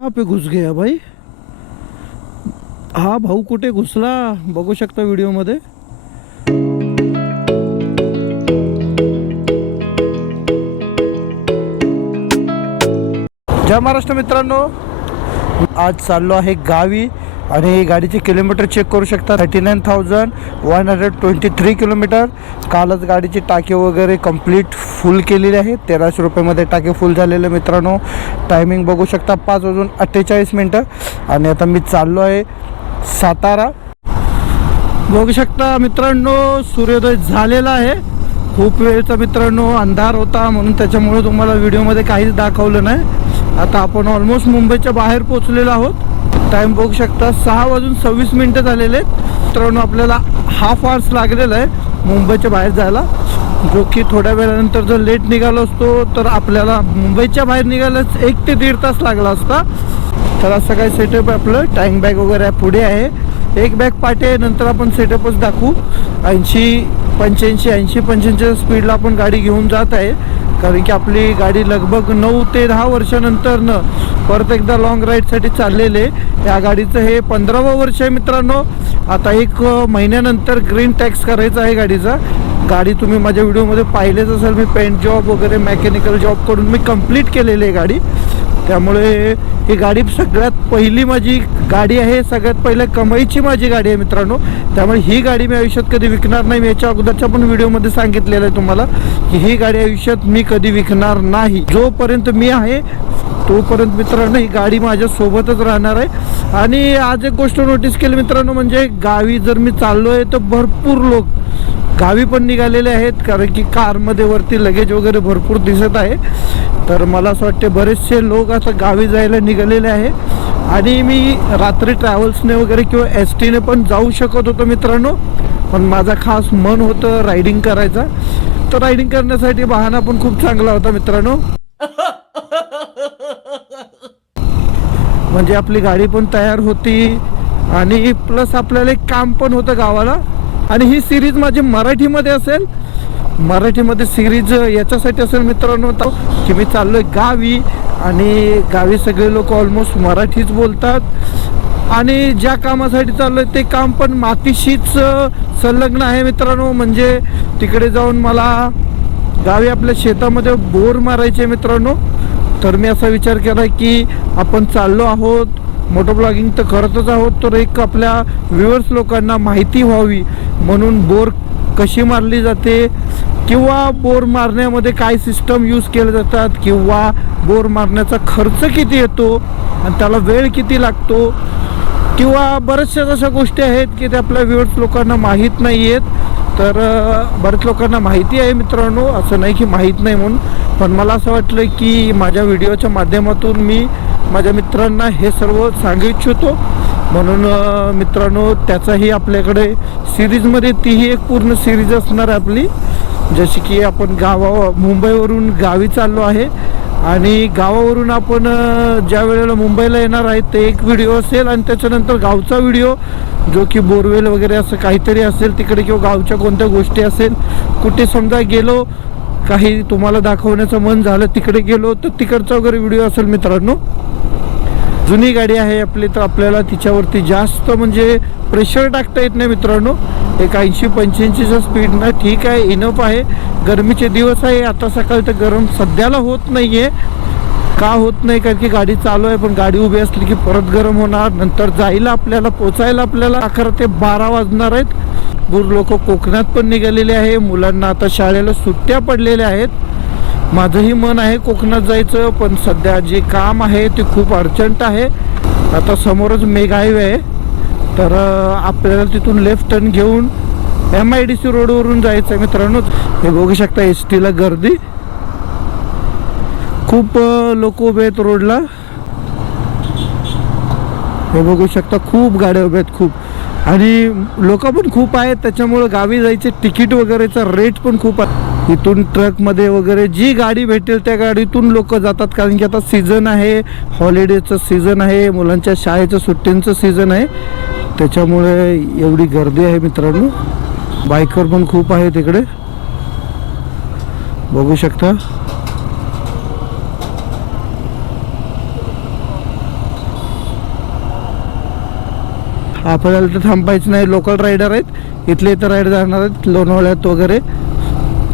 कहाँ पे घुस गया भाई। हा भाऊ कुठे घुसला? बघू शकता व्हिडिओमध्ये जय महाराष्ट्र मित्रांनो आज चाललो आहे गावी. आणि गाडीचे किलोमीटर चेक करू शकता. Thirty nine thousand one hundred twenty three kilometre. कालच गाडीची टाके वगैरे कंप्लीट फुल केलेली आहे तेराशे रुपयामध्ये टाके फुल झालेले मित्रांनो. टायमिंग बघू शकता. पाच वाजून अठ्ठेचाळीस मिनटं. आणि आता मी चाललो आहे सातारा. बघू शकता मित्रांनो सूर्योदय झालेला आहे. खूप वेळचा मित्रांनो अंधार होता म्हणून त्याच्यामुळे तुम्हाला व्हिडिओमध्ये काहीच दाखवलं नाही. आता आपण ऑलमोस्ट मुंबईच्या बाहेर पोचलेलो आहोत. टाईम बघू शकता. सहा वाजून सव्वीस मिनटं झालेले आहेत. मित्रांनो आपल्याला हाफ आवर्स लागलेला आहे. मुंबईच्या बाहेर जायला. जो की थोड्या वेळानंतर जर लेट निघालो असतो तर आपल्याला मुंबईच्या बाहेर निघायलाच एक ते दीड तास लागला असता. तर असं काही सेटअप आपलं. टाईम बॅग वगैरे पुढे आहे. एक बॅग पाठी आहे. नंतर आपण सेटअपच दाखवू. ऐंशी पंच्याऐंशी ऐंशी पंच्याऐंशी स्पीडला आपण गाडी घेऊन जात आहे. कारण की आपली गाडी लगभग नऊ ते दहा वर्षानंतरनं परत एकदा लॉंग राईडसाठी चाललेले या गाडीचं हे पंधरावं वर्ष आहे मित्रांनो. आता एक महिन्यानंतर ग्रीन टॅक्स करायचा आहे गाडीचा. गाडी तुम्ही माझ्या व्हिडिओमध्ये पाहिलेच असेल. मी पेंट जॉब वगैरे मेकॅनिकल जॉब करून मी कंप्लीट केलेली आहे गाडी. त्यामुळे ही गाडी सगळ्यात पहिली माझी गाडी आहे सगळ्यात पहिल्या कमाईची माझी गाडी आहे मित्रांनो. त्यामुळे ही गाडी मी आयुष्यात कधी विकणार नाही मी याच्या अगोदरच्या पण व्हिडिओमध्ये सांगितलेलं आहे तुम्हाला की ही गाडी आयुष्यात मी कधी विकणार नाही. जोपर्यंत मी आहे तोपर्यंत मित्रांनो ही गाडी माझ्या सोबतच राहणार आहे. आणि आज एक गोष्ट नोटीस केली मित्रांनो म्हणजे गावी जर मी चाललो आहे तर भरपूर लोक गावी पण निघालेले आहेत कारण की कारमध्ये वरती लगेज वगैरे भरपूर दिसत आहे. तर मला असं वाटते बरेचसे लोक आता गावी जायला निघालेले आहे. आणि मी रात्री ट्रॅव्हल्सने वगैरे किंवा एस टीने पण जाऊ शकत होतो मित्रांनो. पण माझा खास मन होतं रायडिंग करायचा. तर रायडिंग करण्यासाठी बहाणा पण खूप चांगला होता मित्रांनो. म्हणजे आपली गाडी पण तयार होती. आणि प्लस आपल्याला एक काम पण होतं गावाला. आणि ही सिरीज माझी मराठीमध्ये असेल. मराठीमध्ये सिरीज याच्यासाठी असेल मित्रांनो की मी चाललोय गावी आणि गावी सगळे लोक ऑलमोस्ट मराठीच बोलतात. आणि ज्या कामासाठी चाललोय ते काम पण मातीशीच संलग्न आहे मित्रांनो. म्हणजे तिकडे जाऊन मला गावी आपल्या शेतामध्ये बोर मारायचे मित्रांनो. तर मी असा विचार केला की आपण चाललो आहोत. मोटो ब्लॉगिंग तर करतच आहोत तर एक आपल्या व्ह्युअर्स लोकांना माहिती व्हावी. म्हणून बोर कशी मारली जाते किंवा बोर मारण्यामध्ये काय सिस्टम यूज केले जातात किंवा बोर मारण्याचा खर्च किती येतो आणि त्याला वेळ किती लागतो किंवा बऱ्याचशा अशा गोष्टी आहेत की त्या आपल्या व्ह्युअर्स लोकांना माहीत नाही आहेत तर बऱ्याच लोकांना माहिती आहे मित्रांनो असं नाही की माहीत नाही म्हणून पण मला असं वाटलं की माझ्या व्हिडिओच्या माध्यमातून मी माझ्या मित्रांना हे सर्व सांगू इच्छितो. म्हणून मित्रांनो त्याचाही आपल्याकडे सिरीजमध्ये तीही एक पूर्ण सिरीज असणार आहे आपली. जशी की आपण गावा मुंबईवरून गावी चाललो आहे. आणि गावावरून आपण ज्या वेळेला मुंबईला येणार आहे ते एक व्हिडिओ असेल आणि त्याच्यानंतर गावचा व्हिडिओ जो की बोरवेल वगैरे असं काहीतरी असेल तिकडे किंवा गावच्या कोणत्या गोष्टी असेल कुठे समजा गेलो काही तुम्हाला दाखवण्याचं मन झालं तिकडे गेलो तर तिकडचा वगैरे व्हिडिओ असेल मित्रांनो. जुनी गाडी आहे आपली तर आपल्याला तिच्यावरती जास्त म्हणजे प्रेशर टाकता येत नाही मित्रांनो. एक ऐंशी पंच्याऐंशीचं स्पीड ना ठीक आहे इनफ आहे. गरमीचे दिवस आहे आता सकाळी तर गरम सध्याला होत नाही आहे का होत नाही? कारण की गाडी चालू आहे पण गाडी उभी असली की परत गरम होणार. नंतर जायला आपल्याला पोचायला आपल्याला अकरा ते बारा वाजणार आहेत. दूर लोक कोकणात पण निघालेले आहे. मुलांना आता शाळेला सुट्ट्या पडलेल्या आहेत. माझंही मन आहे कोकणात जायचं पण सध्या जे काम आहे ते खूप अर्जंट आहे. आता समोरच मेघ हायवे आहे. तर आपल्याला तिथून लेफ्ट टर्न घेऊन एम आय डी सी रोडवरून जायचं आहे मित्रांनो. हे बघू शकता एस टीला गर्दी. खूप लोक उभे आहेत रोडला. हे बघू शकता खूप गाड्या उभ्या आहेत खूप. आणि लोक पण खूप आहेत त्याच्यामुळं गावी जायचे तिकीट वगैरेचा रेट पण खूप आहे. इथून ट्रकमध्ये वगैरे जी गाडी भेटेल त्या गाडीतून लोक जातात. कारण की आता सीझन आहे हॉलिडेचं सीझन आहे मुलांच्या शाळेचं सुट्टींचं सीझन आहे. त्याच्यामुळे एवढी गर्दी आहे मित्रांनो. बायकर पण खूप आहे तिकडे बघू शकता. आपल्याला तर थांबायचं नाही. लोकल रायडर आहेत. इथले इथं राईड जाणार आहेत. लोणावळ्यात वगैरे.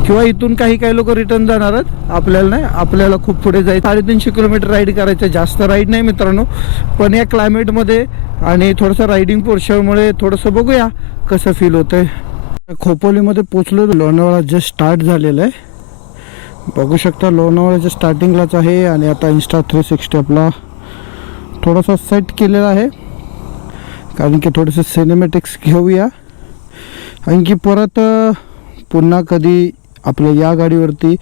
किंवा इथून काही काही लोक रिटर्न जाणार आहेत आपल्याला नाही आपल्याला खूप पुढे जायचं. साडेतीनशे किलोमीटर राईड करायचं. जास्त राईड नाही मित्रांनो. पण या क्लायमेटमध्ये आणि थोडंसं रायडिंग पोर्शनमुळे थोडंसं बघूया कसं फील होतंय. खोपोलीमध्ये पोचलो लोणावळा जस्ट स्टार्ट झालेलं आहे. बघू शकता लोणावळ्याच्या स्टार्टिंगलाच आहे आणि आता इन्स्टा थ्री सिक्स्टी आपला थोडासा सेट केलेला आहे. कारण की थोडेसे सिनेमॅटिक्स घेऊया. आणखी परत पुन्हा कधी आपल्या या गाडीवरती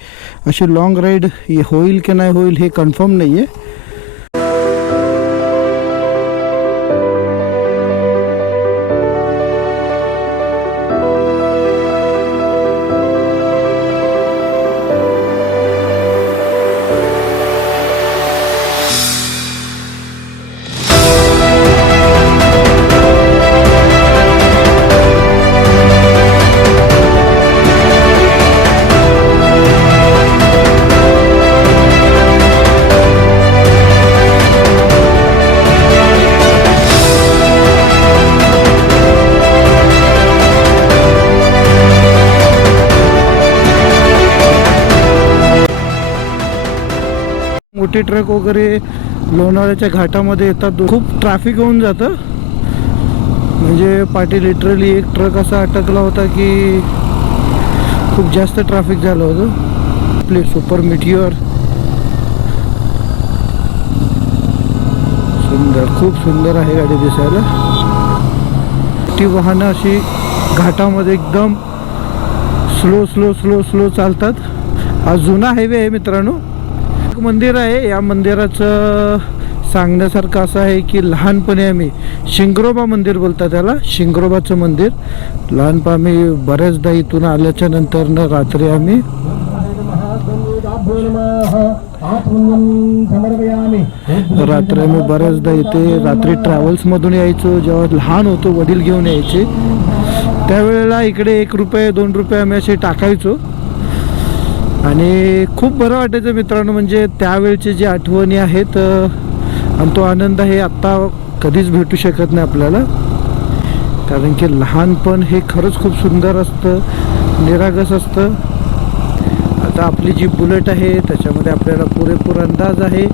अशी लाँग राईड होईल की नाही होईल हे कन्फर्म नाही आहे मोठे ट्रक वगैरे लोणावळ्याच्या घाटामध्ये येतात. खूप ट्रॅफिक होऊन जातं. म्हणजे पाठी लिटरली एक ट्रक असा अटकला होता की खूप जास्त ट्रॅफिक झालं होतं. आपले सुपर मिटिओर सुंदर खूप सुंदर आहे गाडी दिसायला. ती वाहनं अशी घाटामध्ये एकदम स्लो स्लो स्लो स्लो चालतात. हा जुना हायवे आहे मित्रांनो. एक मंदिर आहे. या मंदिराचं सांगण्यासारखं असं आहे की लहानपणी आम्ही शिंगरोबा मंदिर बोलतात त्याला. शिंगरोबाचं मंदिर. लहानपणी आम्ही बऱ्याचदा इथून आल्याच्यानंतर रात्री आम्ही रात्री आम्ही बऱ्याचदा इथे रात्री ट्रॅव्हल्समधून यायचो. जेव्हा लहान होतो वडील घेऊन यायचे. त्यावेळेला इकडे एक रुपये दोन रुपये आम्ही असे टाकायचो. आणि खूप बरं वाटायचं मित्रांनो म्हणजे त्यावेळचे जे आठवणी आहेत आणि तो आनंद हे आत्ता कधीच भेटू शकत नाही आपल्याला. कारण की लहानपण हे खरंच खूप सुंदर असतं निरागस असतं. आता आपली जी बुलेट आहे त्याच्यामध्ये आपल्याला पुरेपूर अंदाज आहे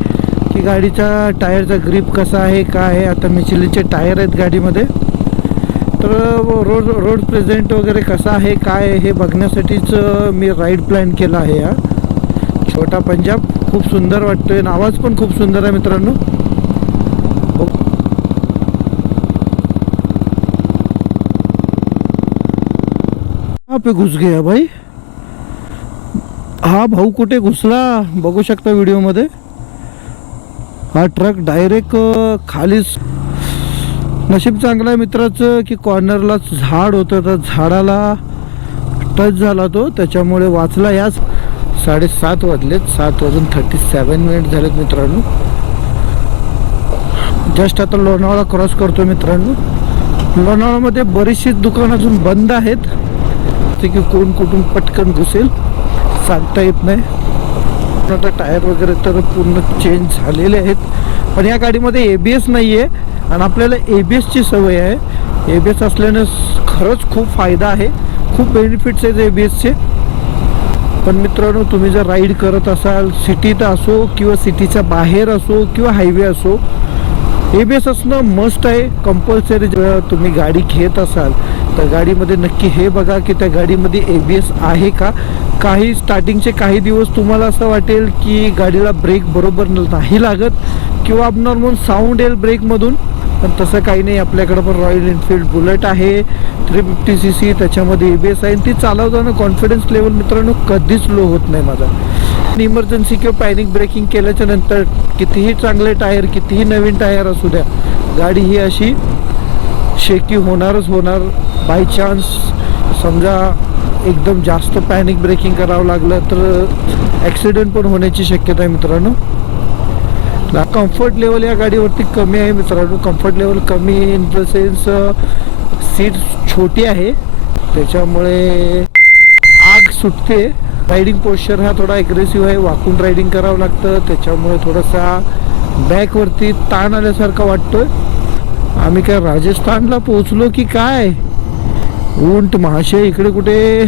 की गाडीचा टायरचा ग्रीप कसा आहे काय आहे. आता मिचिलीचे टायर आहेत गाडीमध्ये. तर रोड रोड प्रेझेंट वगैरे कसा आहे काय हे बघण्यासाठीच मी राईड प्लॅन केला आहे हा. छोटा पंजाब खूप सुंदर वाटतो आणि आवाज पण खूप सुंदर आहे मित्रांनो. हो. हा. पे घुस गया भाई. हा भाऊ कुठे घुसला? बघू शकता व्हिडिओमध्ये हा ट्रक डायरेक्ट खालीच नशीब चांगलं आहे मित्राचं की कॉर्नरला झाड होतं तर झाडाला टच झाला तो. त्याच्यामुळे वाचला याच साडेसात वाजलेत सात वाजून थर्टी सेवन मिनिट झालेत मित्रांनो. जस्ट आता लोणावळा क्रॉस करतो मित्रांनो. लोणावळामध्ये बरीचशी दुकानं अजून बंद आहेत. ते की कोण कुठून पटकन घुसेल सांगता येत नाही. आता टायर वगैरे तर पूर्ण चेंज झालेले आहेत. पण या गाडीमध्ये ए बी एस नाही आहे आणि आपल्याला ए बी एसची सवय आहे. ए बी एस असल्यानं खरंच खूप फायदा आहे. खूप बेनिफिट्स आहेत ए बी एसचे पण मित्रांनो तुम्ही जर राईड करत असाल सिटीत असो किंवा सिटीच्या बाहेर असो किंवा हायवे असो ए बी एस असणं मस्ट आहे. कंपल्सरी जेव्हा तुम्ही गाडी घेत असाल तर गाडीमध्ये नक्की हे बघा की त्या गाडीमध्ये ए बी एस आहे का? काही स्टार्टिंगचे काही दिवस तुम्हाला असं वाटेल की गाडीला ब्रेक बरोबर नाही लागत किंवा abnormal साऊंड येईल ब्रेकमधून पण तसं काही नाही. आपल्याकडं पण रॉयल एनफिल्ड बुलेट आहे थ्री फिफ्टी सी सी त्याच्यामध्ये ए बी एस आहे. ती चालवताना कॉन्फिडन्स लेवल मित्रांनो कधीच लो होत नाही माझा. इमर्जन्सी किंवा पॅनिक ब्रेकिंग केल्याच्यानंतर कितीही चांगले टायर कितीही नवीन टायर असू द्या गाडी ही अशी शेकी होणारच होणार बाय चान्स समजा एकदम जास्त पॅनिक ब्रेकिंग करावं लागलं तर ॲक्सिडेंट पण होण्याची शक्यता आहे मित्रांनो. कम्फर्ट लेवल या गाडीवरती कमी आहे मित्रांनो. कम्फर्ट लेवल कमी इन द सेन्स सीट छोटी आहे. त्याच्यामुळे आग सुटते. रायडिंग पोश्चर हा थोडा ॲग्रेसिव्ह आहे. वाकून रायडिंग करावं लागतं. त्याच्यामुळे थोडासा बॅकवरती ताण आल्यासारखा वाटतोय. आम्ही काय राजस्थानला पोहोचलो की काय? उंट महाशय इकडे कुठे?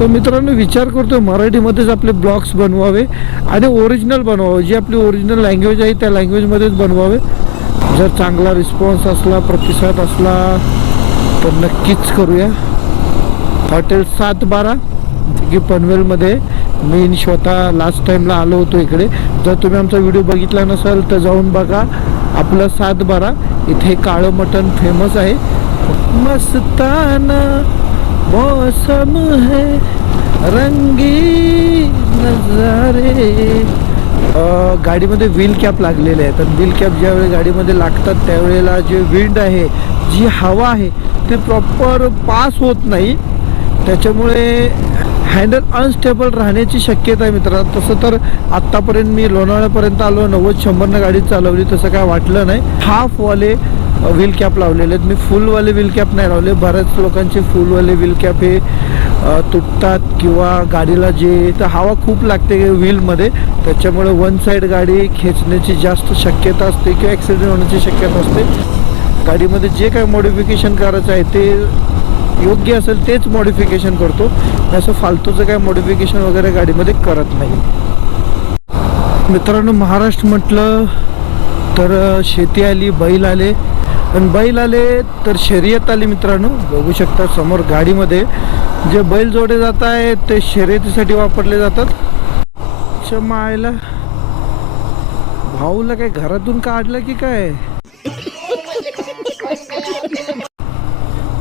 तर मित्रांनो विचार करतो मराठीमध्येच आपले ब्लॉग्स बनवावे आणि ओरिजिनल बनवावे. जी आपली ओरिजिनल लँग्वेज आहे त्या लँग्वेजमध्येच बनवावे. जर चांगला रिस्पॉन्स असला प्रतिसाद असला तर नक्कीच करूया. हॉटेल सात बारा की पनवेलमध्ये. मी स्वतः लास्ट टाईमला आलो होतो इकडे. जर तुम्ही आमचा व्हिडिओ बघितला नसाल तर जाऊन बघा. आपलं सात बारा इथे काळं मटण फेमस आहे. मस्ताना मौसम है रंगी नजारे। गाडीमध्ये व्हील कॅप लागलेले आहेत. आणि व्हील कॅप ज्यावेळी गाडीमध्ये लागतात त्यावेळेला जे विंड आहे जी हवा आहे ते प्रॉपर पास होत नाही. त्याच्यामुळे हँडल अनस्टेबल राहण्याची शक्यता आहे मित्रांनो. तसं तर आत्तापर्यंत मी लोणावळ्यापर्यंत आलो नव्वद शंभरनं गाडी चालवली तसं काय वाटलं नाही. हाफवाले व्हील कॅप लावलेले आहेत. मी फुलवाले व्हील कॅप नाही लावले. बऱ्याच लोकांचे फुलवाले व्हील कॅप हे तुटतात किंवा गाडीला जे तर हवा खूप लागते व्हीलमध्ये. त्याच्यामुळे वन साईड गाडी खेचण्याची जास्त शक्यता असते किंवा ॲक्सिडेंट होण्याची शक्यता असते. गाडीमध्ये जे काय मॉडिफिकेशन करायचं आहे ते योग्य असेल तेच मॉडिफिकेशन करतो. असं फालतूचं काय मॉडिफिकेशन वगैरे गाडीमध्ये करत नाही. मित्रांनो महाराष्ट्र म्हटलं तर शेती आली बैल आले. आणि बैल आले तर शर्यत आली मित्रांनो. बघू शकता समोर गाडीमध्ये जे बैल जोडे जात आहेत ते शर्यतीसाठी वापरले जातात. च्या मायला. भाऊला काय घरातून काढलं की काय?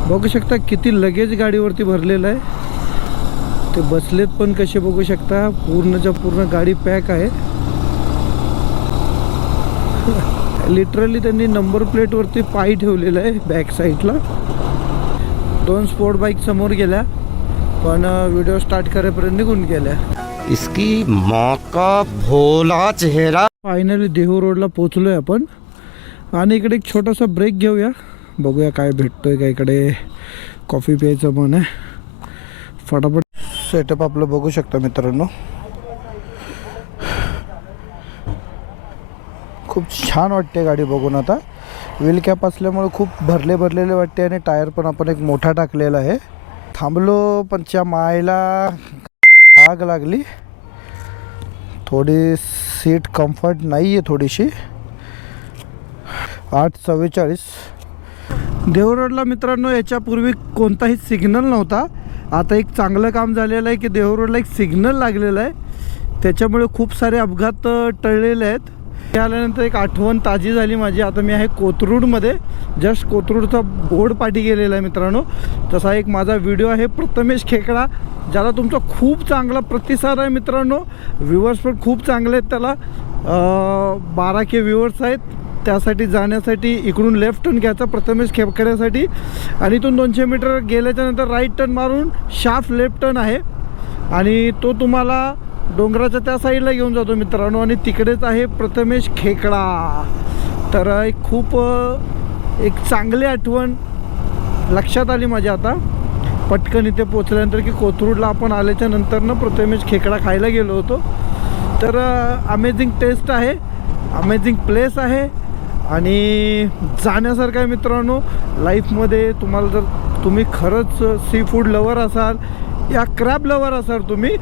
बघू शकता किती लगेज गाडीवरती भरलेलं आहे. ते बसलेत पण कसे बघू शकता. पूर्णच्या पूर्ण गाडी पॅक आहे. लिटरली त्यांनी नंबर प्लेटवरती पाय ठेवलेला आहे बॅक साईडला. दोन स्पोर्ट बाईक समोर गेल्या पण व्हिडिओ स्टार्ट करेपर्यंत निघून गेल्या. इसकी माँ का भोला चेहरा फायनली देहू रोडला पोचलोय आपण. आणि इकडे एक छोटासा ब्रेक घेऊया. बघूया काय भेटतोय का इकडे. कॉफी प्यायचं मन आहे. फटाफट सेटअप आपलं बघू शकता मित्रांनो. खूप छान वाटते गाडी बघून आता. व्हील कॅप असल्यामुळे खूप भरले भरलेले वाटते आणि टायर पण आपण एक मोठा टाकलेला आहे. थांबलो पण त्या मायला आग लागली. थोडी सीट कम्फर्ट नाही आहे थोडीशी. आठ चव्वेचाळीस. देवरोडला मित्रांनो याच्यापूर्वी कोणताही सिग्नल नव्हता. आता एक चांगलं काम झालेलं आहे की देवरोडला एक सिग्नल लागलेलं आहे. त्याच्यामुळे खूप सारे अपघात टळलेले आहेत. ते आल्यानंतर एक आठवण ताजी झाली माझी. आता मी आहे कोथरूडमध्ये. जस्ट कोथरूडचा बोर्ड पाठी गेलेला आहे मित्रांनो. तसा एक माझा व्हिडिओ आहे प्रथमेश खेकडा ज्याला तुमचा खूप चांगला प्रतिसाद आहे मित्रांनो. व्ह्युअर्स पण खूप चांगले आहेत त्याला. बारा के व्ह्युअर्स आहेत. त्यासाठी जाण्यासाठी इकडून लेफ्ट टर्न घ्यायचा प्रथमेश खेपकऱ्यासाठी आणि इथून दोनशे मीटर गेल्याच्यानंतर राईट टर्न मारून शाफ लेफ्ट टर्न आहे. आणि तो तुम्हाला डोंगराच्या त्या साईडला घेऊन जातो मित्रांनो. आणि तिकडेच आहे प्रथमेश खेकडा. तर एक खूप एक चांगली आठवण लक्षात आली माझ्या आता. पटकन इथे पोचल्यानंतर की कोथरूडला आपण आल्याच्या नंतरनं प्रथमेश खेकडा खायला गेलो होतो. तर अमेझिंग टेस्ट आहे. अमेझिंग प्लेस आहे. आणि जाण्यासारखं आहे मित्रांनो. लाईफमध्ये तुम्हाला जर तुम्ही खरंच सी फूड लवर असाल या क्रॅब लवर असाल तुम्ही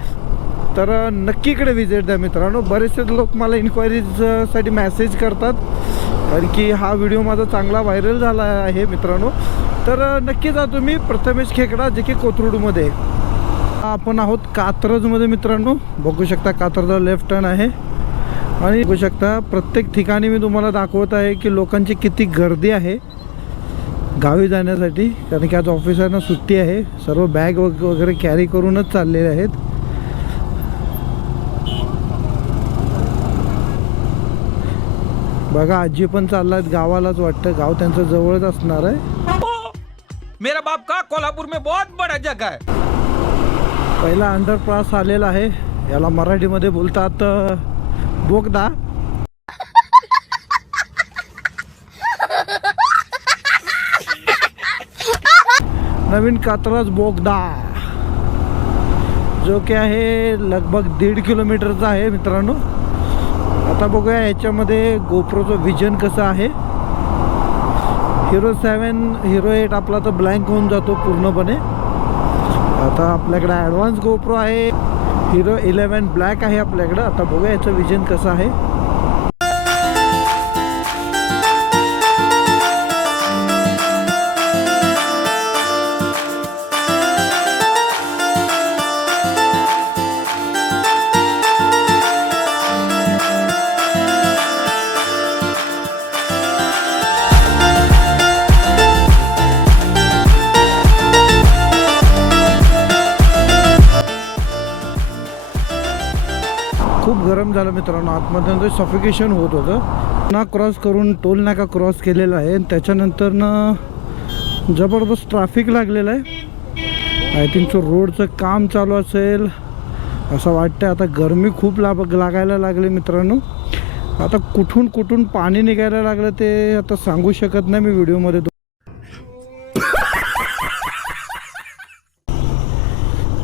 तर नक्की इकडे विजिट द्या मित्रांनो. बरेचसे लोक मला इन्क्वायरीजसाठी मॅसेज करतात. कारण की हा व्हिडिओ माझा चांगला व्हायरल झाला आहे मित्रांनो. तर नक्की जा तुम्ही. प्रथमेश खेकडा जे की कोथरूडमध्ये. आपण आहोत कात्रजमध्ये मित्रांनो. बघू शकता कात्रजला लेफ्ट टर्न आहे. आणि बघू शकता प्रत्येक ठिकाणी मी तुम्हाला दाखवत आहे की लोकांची किती गर्दी आहे गावी जाण्यासाठी. कारण की आज ऑफिसरना सुट्टी आहे. सर्व बॅग वगैरे कॅरी करूनच चाललेले आहेत. बघा आजी पण चाललात गावालाच वाटतं. गाव त्यांचं जवळच असणार आहे. मेरा बाप का कोल्हापुर में बहुत बड़ा जगह है? पहिला अंडरपास आलेला आहे. याला मराठीमध्ये बोलतात बोगदा. नवीन कात्रज बोगदा. जो की आहे लगभग दीड किलोमीटरचा आहे मित्रांनो. आता बघूया याच्यामध्ये गोप्रोचं विजन कसं आहे. हिरो सेवन हिरो एट आपला तर ब्लँक होऊन जातो पूर्णपणे. आता आपल्याकडे ॲडव्हान्स गोप्रो आहे. हिरो इलेवन ब्लॅक आहे आपल्याकडं. आता बघूया याचं विजन कसं आहे. गरम झालं मित्रांनो आतमध्ये सफिकेशन होत होतं ना क्रॉस करून टोल नाका क्रॉस केलेला आहे. आणि त्याच्यानंतरनं जबरदस्त ट्रॅफिक लागलेलं आहे. आय थिंक सो रोडचं काम चालू असेल. असं वाटतं आता गरमी खूप लाभ लागायला लागली मित्रांनो. आता कुठून कुठून पाणी निघायला लागलं ते आता सांगू शकत नाही मी व्हिडिओमध्ये.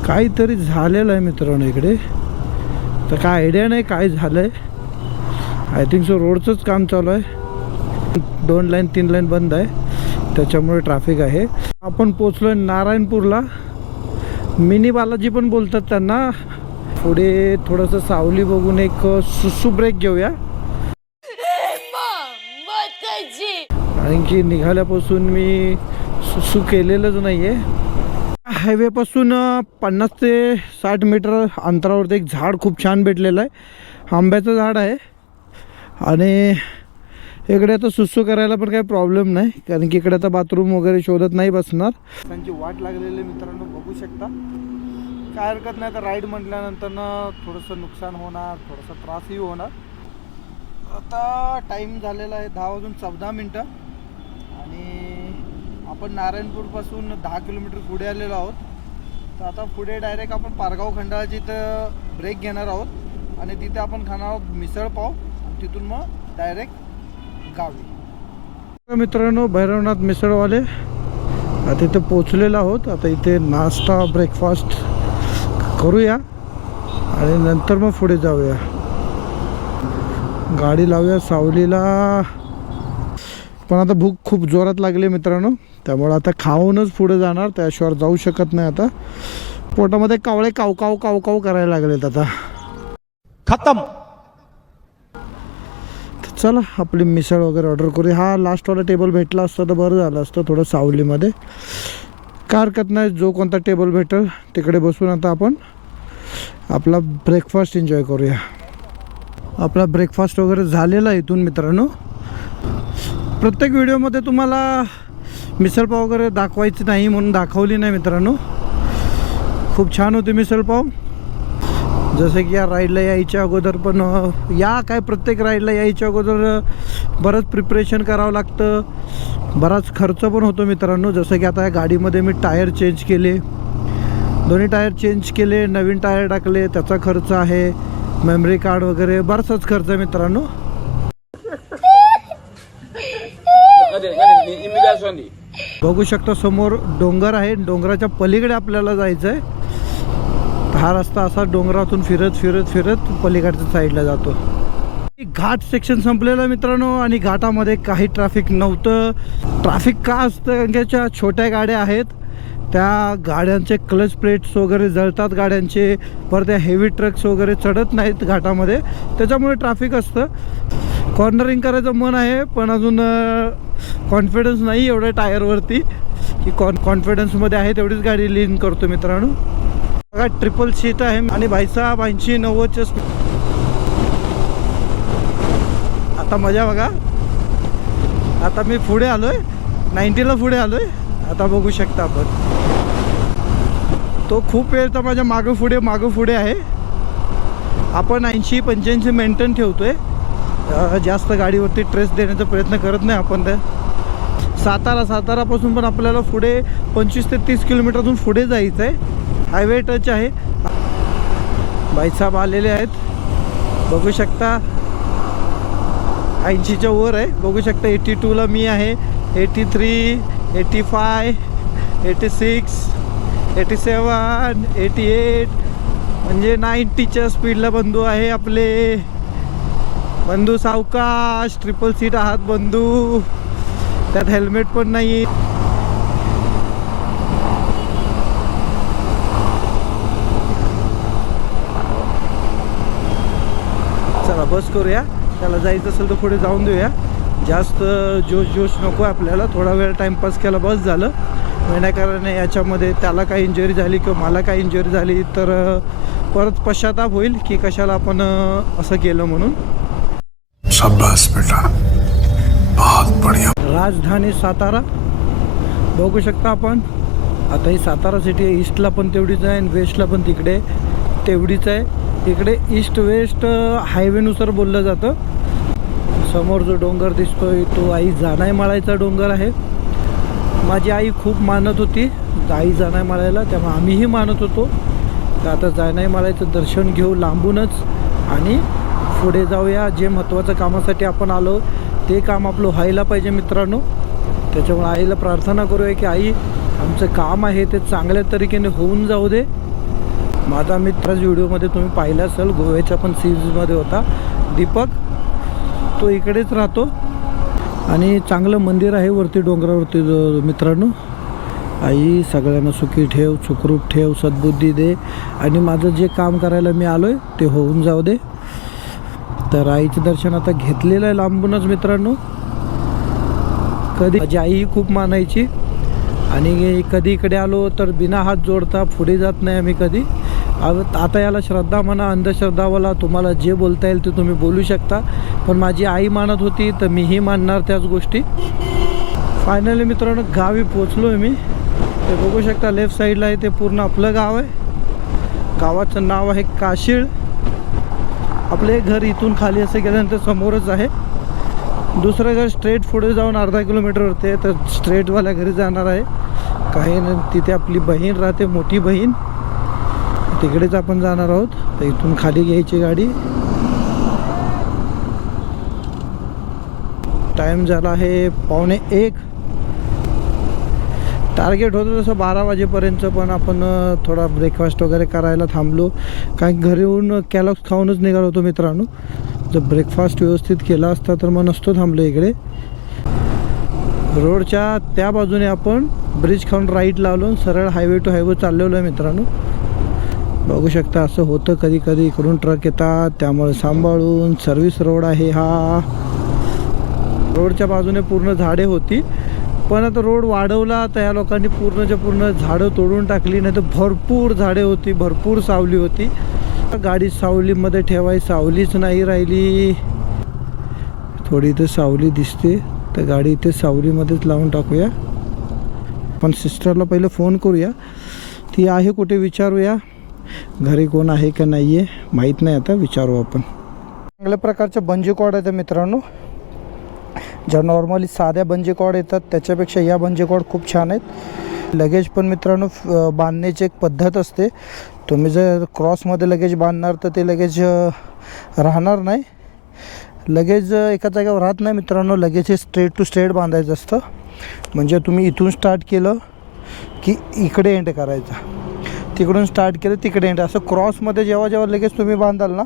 काहीतरी झालेलं आहे मित्रांनो इकडे. तर काय आयडिया नाही काय झालं आहे आय थिंक सो रोडचंच काम चालू आहे. दोन लाईन तीन लाईन बंद आहे. त्याच्यामुळे ट्रॅफिक आहे. आपण पोचलो आहे नारायणपूरला. मिनी बालाजी पण बोलतात त्यांना. पुढे थोडंसं सावली बघून एक सुसू ब्रेक घेऊया. कारण की निघाल्यापासून मी सुसू केलेलंच नाही आहे हायवेपासून पन्नास ते साठ मीटर अंतरावरती एक झाड खूप छान भेटलेलं आहे. आंब्याचं झाड आहे. आणि इकडे आता सुसू करायला पण काही प्रॉब्लेम नाही कारण की इकडे आता बाथरूम वगैरे शोधत नाही बसणार. त्यांची वाट लागलेली मित्रांनो बघू शकता. काय हरकत नाही तर राईड म्हटल्यानंतर थोडंसं नुकसान होणार थोडासा त्रासही होणार. आता टाईम झालेला आहे दहा वाजून चौदा मिनटं. आणि आपण नारायणपूरपासून दहा किलोमीटर पुढे आलेलो आहोत. तर आता पुढे डायरेक्ट आपण पारगाव खंडाळाची इथं ब्रेक घेणार आहोत. आणि तिथे आपण खाणार आहोत मिसळपाव आणि तिथून मग डायरेक्ट गावी. मित्रांनो भैरवनाथ मिसळवाले आता इथे पोचलेलो आहोत. आता इथे नाश्ता ब्रेकफास्ट करूया. आणि नंतर मग पुढे जाऊया. गाडी लावूया सावलीला. पण आता भूक खूप जोरात लागली मित्रांनो. त्यामुळे आता खाऊनच पुढे जाणार त्याशिवाय जाऊ शकत नाही आता. पोटामध्ये कावळे काव काव काव काव करायला लागलेत आता. खत्म! चला आपली मिसळ वगैरे ऑर्डर करूया. हा लास्टवाला टेबल भेटला असता तर बरं झालं असतं थोडं सावलीमध्ये. काय हरकत नाही जो कोणता टेबल भेटेल तिकडे बसून आता आपण आपला ब्रेकफास्ट एन्जॉय करूया. आपला ब्रेकफास्ट वगैरे झालेला इथून मित्रांनो. प्रत्येक व्हिडिओमध्ये तुम्हाला मिसळपाव वगैरे दाखवायची नाही म्हणून दाखवली नाही मित्रांनो खूप छान होती मिसळपाव जसं की या राईडला यायच्या अगोदर पण या काय प्रत्येक राईडला यायच्या अगोदर बरंच प्रिपरेशन करावं लागतं बराच खर्च पण होतो मित्रांनो जसं की आता या गाडीमध्ये मी टायर चेंज केले दोन्ही टायर चेंज केले नवीन टायर टाकले त्याचा खर्च आहे मेमरी कार्ड वगैरे बराचसाच खर्च आहे मित्रांनो बघू शकता समोर डोंगर आहे. डोंगराच्या पलीकडे आपल्याला जायचं आहे हा रस्ता असा डोंगरातून फिरत फिरत फिरत पलीकडच्या साईडला जातो. घाट सेक्शन संपलेलं मित्रांनो आणि घाटामध्ये काही ट्रॅफिक नव्हतं. ट्रॅफिक का असतं? त्याच्या छोट्या गाड्या आहेत. त्या गाड्यांचे क्लच प्लेट्स वगैरे जळतात गाड्यांचे. परत त्या हेवी ट्रक्स वगैरे चढत नाहीत घाटामध्ये. त्याच्यामुळे ट्रॅफिक असतं. कॉर्नरिंग करायचं मन आहे पण अजून कॉन्फिडन्स नाही एवढ्या टायरवरती की कॉन कॉन्फिडन्समध्ये आहे तेवढीच गाडी लीन करतो मित्रांनो. बघा ट्रिपल सीट आहे आणि भाईसाहेब ऐंशी नव्वदच्या स्पीड आता मजा बघा. आता मी पुढे आलोय. नाईन्टीला पुढे आलोय. आता बघू शकता आपण. तो खूप वेळ तर माझ्या मागं पुढे मागं पुढे आहे. आपण ऐंशी पंच्याऐंशी मेंटेन ठेवतोय. आहे जास्त गाडीवरती ट्रेस देण्याचा प्रयत्न करत नाही आपण त्या सातारा सातारापासून पण आपल्याला पुढे पंचवीस ते तीस किलोमीटरतून पुढे जायचं आहे हायवे टच आहे बाईसाहेब आलेले आहेत. बघू शकता ऐंशीच्या वर आहे. बघू शकता एटी टूला मी आहे. Eighty three eighty five eighty six eighty seven eighty eight म्हणजे नाईन्टीच्या स्पीडला बंधू आहे आपले. बंधू सावकाश ट्रिपल सीट आहात बंधू. त्यात हेल्मेट पण नाही चला बस करूया. त्याला जायचं असेल तर पुढे जाऊन देऊया. जास्त जोश जोश नको आपल्याला. थोडा वेळ टाईमपास केला बस झालं. विनाकारण याच्यामध्ये त्याला काही इंजुरी झाली किंवा मला काही इंजुरी झाली तर परत पश्चाताप होईल की कशाला आपण असं केलं म्हणून. शाबाश बेटा। बहुत बढ़िया। राजधानी सातारा। बघू शकता आपण आता ही सातारा सिटी आहे. ईस्टला पण तेवढीच आहे आणि वेस्टला पण तिकडे तेवढीच आहे. इकडे ईस्ट वेस्ट हायवेनुसार बोललं जातं. समोर जो डोंगर दिसतोय तो आई जानाय माळायचा डोंगर आहे. माझी आई खूप मानत होती आई जानाय माळायला त्यामुळे आम्हीही मानत होतो. तर आता जानाय माळायचं दर्शन घेऊ लांबूनच आणि पुढे जाऊया. जे महत्त्वाचं कामासाठी आपण आलो ते काम आपलं व्हायला पाहिजे मित्रांनो. त्याच्यामुळे आईला प्रार्थना करूया की आई आमचं काम आहे ते चांगल्या तरीकेने होऊन जाऊ दे. माझा मित्र व्हिडिओमध्ये तुम्ही पाहिला असेल गोव्याच्या पण सीरीजमध्ये होता. दीपक तो इकडेच राहतो. आणि चांगलं मंदिर आहे वरती डोंगरावरती मित्रांनो. आई सगळ्यांना सुखी ठेव सुखरूप ठेव सद्बुद्धी दे. आणि माझं जे काम करायला मी आलो आहे ते होऊन जाऊ दे. तर आईचं दर्शन आता घेतलेलं आहे लांबूनच मित्रांनो. कधी माझी आई खूप मानायची. आणि कधी इकडे आलो तर बिना हात जोडता पुढे जात नाही आम्ही कधी. आता याला श्रद्धा म्हणा अंधश्रद्धावाला तुम्हाला जे बोलता येईल ते तुम्ही बोलू शकता. पण माझी आई मानत होती तर मीही मानणार त्याच गोष्टी. फायनली मित्रांनो गावी पोचलो आहे मी. ते बघू शकता लेफ्ट साईडला आहे ते पूर्ण आपलं गाव आहे. गावाचं नाव आहे काशीळ. आपले घर इथून खाली असं गेल्यानंतर समोरच आहे. दुसरं घर स्ट्रेट पुढे जाऊन अर्धा किलोमीटरवरती आहे. तर स्ट्रेटवाल्या घरी जाणार आहे. काही नाही तिथे आपली बहीण राहते मोठी बहीण. तिकडेच आपण जाणार आहोत. तर इथून खाली घ्यायची गाडी. टाईम झाला आहे पावणे एक. टार्गेट होतं तसं बारा वाजेपर्यंत पण आपण थोडा ब्रेकफास्ट वगैरे करायला थांबलो. कारण घरी येऊन कॅलॉक्स खाऊनच निघालो होतो मित्रांनो. जर ब्रेकफास्ट व्यवस्थित केला असता तर मग नसतो थांबलो इकडे. रोडच्या त्या बाजूने आपण ब्रिज खाऊन राईट लावलो सरळ हायवे टू हायवे चाललेलो आहे मित्रांनो. बघू शकता असं होतं कधी कधी इकडून ट्रक येतात त्यामुळे सांभाळून सर्व्हिस रोड आहे हा. रोडच्या बाजूने पूर्ण झाडे होती. पण आता रोड वाढवला तर या लोकांनी पूर्णच्या पूर्ण झाडं तोडून टाकली नाही तर भरपूर झाडे होती भरपूर सावली होती. गाडी सावलीमध्ये ठेवाय सावलीच नाही राहिली. थोडी इथे सावली दिसते तर गाडी इथे सावलीमध्येच लावून टाकूया. पण सिस्टरला पहिले फोन करूया. ती आहे कुठे विचारूया. घरी कोण आहे का नाही आहे माहीत नाही आता विचारू आपण. चांगल्या प्रकारच्या बंजी कॉड आहेत मित्रांनो. ज्या नॉर्मली साध्या बंजी कॉड येतात त्याच्यापेक्षा या बंजी कॉड खूप छान आहेत. लगेज पण मित्रांनो फ- बांधण्याची एक पद्धत असते. तुम्ही जर क्रॉसमध्ये लगेज बांधणार तर ते लगेज राहणार नाही. लगेज एका जागेवर राहत नाही मित्रांनो लगेज हे स्ट्रेट टू स्ट्रेट बांधायचं असतं. म्हणजे तुम्ही इथून स्टार्ट केलं की इकडे एंड करायचा. तिकडून स्टार्ट केलं तिकडे एंड असं क्रॉसमध्ये जेव्हा जेव्हा लगेच तुम्ही बांधाल ना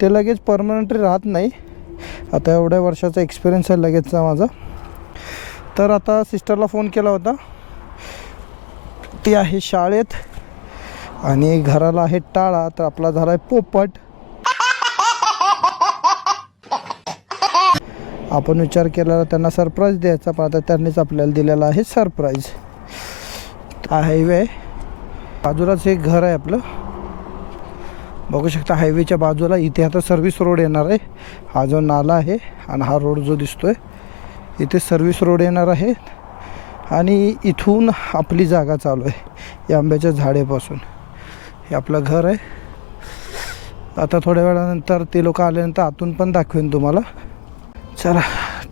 ते लगेच परमनंटली राहत नाही. आता एवढ्या वर्षाचा एक्सपिरियन्स आहे लगेचचा माझा. तर आता सिस्टरला फोन केला होता. ती आहे शाळेत आणि घराला आहे टाळा तर आपला झाला आहे पोपट. आपण विचार केलेला त्यांना सरप्राईज द्यायचा पण आता त्यांनीच आपल्याला दिलेला आहे सरप्राईज हायवे बाजूलाच एक घर आहे आपलं. बघू शकता हायवेच्या बाजूला इथे आता सर्व्हिस रोड येणार आहे. हा जो नाला आहे आणि हा रोड जो दिसतोय इथे सर्व्हिस रोड येणार आहे. आणि इथून आपली जागा चालू आहे या आंब्याच्या झाडेपासून. हे आपलं घर आहे. आता थोड्या वेळानंतर ते लोक आल्यानंतर आतून पण दाखवेन तुम्हाला. चला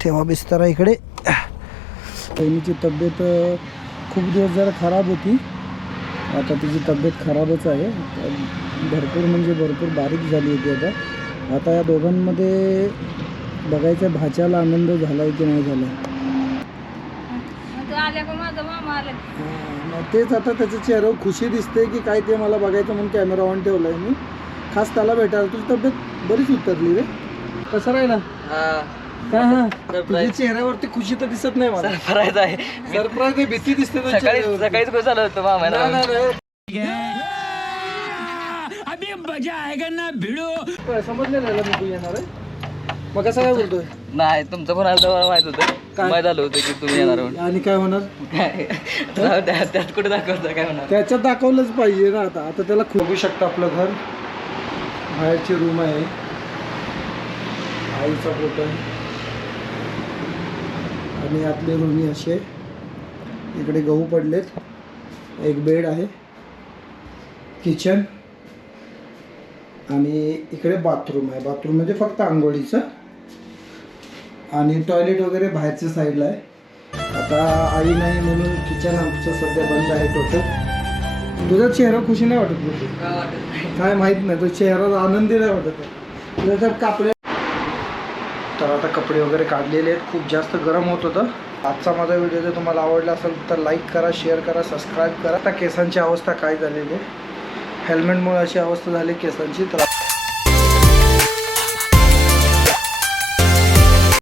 ठेवा बिस्तारा इकडे. बहिणीची तब्येत खूप दिवस जरा खराब होती. आता तिची तब्येत खराबच आहे. भरपूर म्हणजे भरपूर बारीक झाली होती आता. आता या दोघांमध्ये बघायच्या भाच्याला आनंद झाला आहे की नाही झाला तू आल्या का माझा मामा आला मग तेच आता त्याच्या चेहऱ्यावर खुशी दिसते की काय ते मला बघायचं म्हणून कॅमेरा ऑन ठेवला आहे मी. खास त्याला भेटायला तुझी तब्येत बरीच उतरली रे. कसं राहिला? हा. तुझ्या चेहऱ्यावरती खुशी तर दिसत नाही मला. सरप्राईज आहे. सरप्राईज नाही भीती दिसते तुझ्या सकाळी चेहऱ्यावरती. सकाळीच झालं होतं मामा. नाही, काय, समजलं नाही मी तू येणार आहे? मग कसं काय बोलतोय? नाही तुमचं पण आलं मला माहीत होतं. काय? माहीत झालं होतं की तुम्ही येणार म्हणून आणि काय होणार? काय? राहू द्या, त्यात कुठे दाखवतं काय त्याच्यात दाखवलंच पाहिजे ना आता. आता त्याला खूप बघू शकता आपलं घर. बाहेरची रूम आहे. आईचा फोटो आहे. आणि आतली रूम असे इकडे गहू पडलेत. एक बेड आहे. किचन. आणि इकडे बाथरूम आहे. बाथरूम म्हणजे फक्त आंघोळीचं. आणि टॉयलेट वगैरे बाहेरच्या साईडला आहे. आता आई नाही म्हणून किचन आमचं सध्या बंद आहे टोटल तुझा चेहरा खुशी नाही वाटत? काय माहीत नाही. तो चेहरा आनंदी नाही वाटत. तुझ्या तर कापडे तर आता कपडे वगैरे काढलेले आहेत. खूप जास्त गरम होत होतं. आजचा माझा व्हिडिओ जर तुम्हाला आवडला असेल तर लाईक करा शेअर करा सबस्क्राईब करा. आता केसांची अवस्था काय झालेली आहे? हेल्मेटमुळे अशी अवस्था झाली केसांची. तर